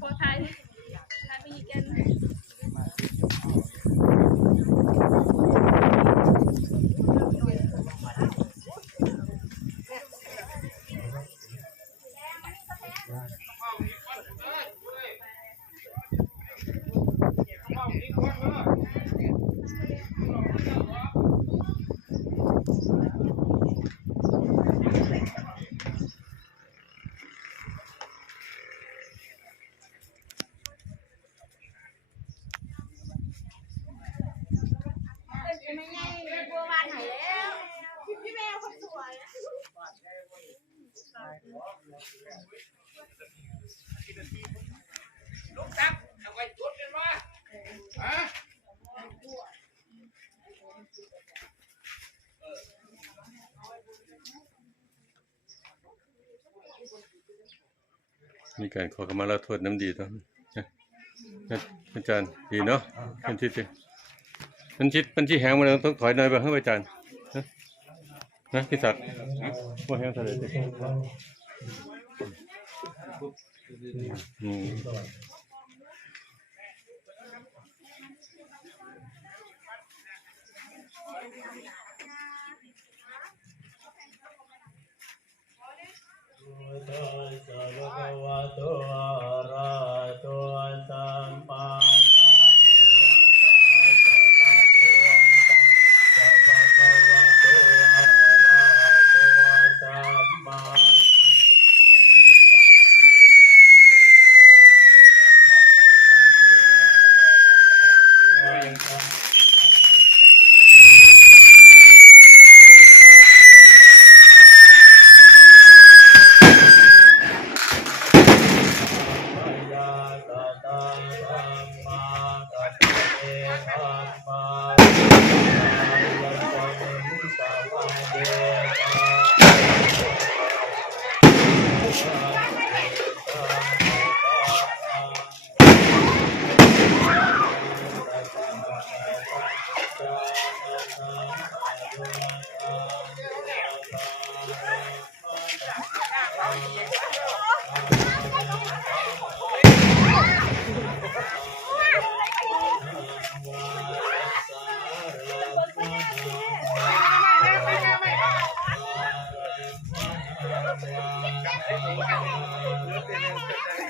พอไทยมีกันไม่ใช่บัวบานไหนแล้วพี่แมวคนสวยลูกตักเอาไว้จุดกันวะฮะมีการขอขมาลาโทษน้ำดีต้องอาจารย์ดีเนาะเป็นทิศเป็นที่แห้งมาแล้วต้องถอยหน่อยไปให้อาจารย์นะพี่ศักดิ์ว่าแห้งเท่าไหร่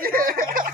Yeah.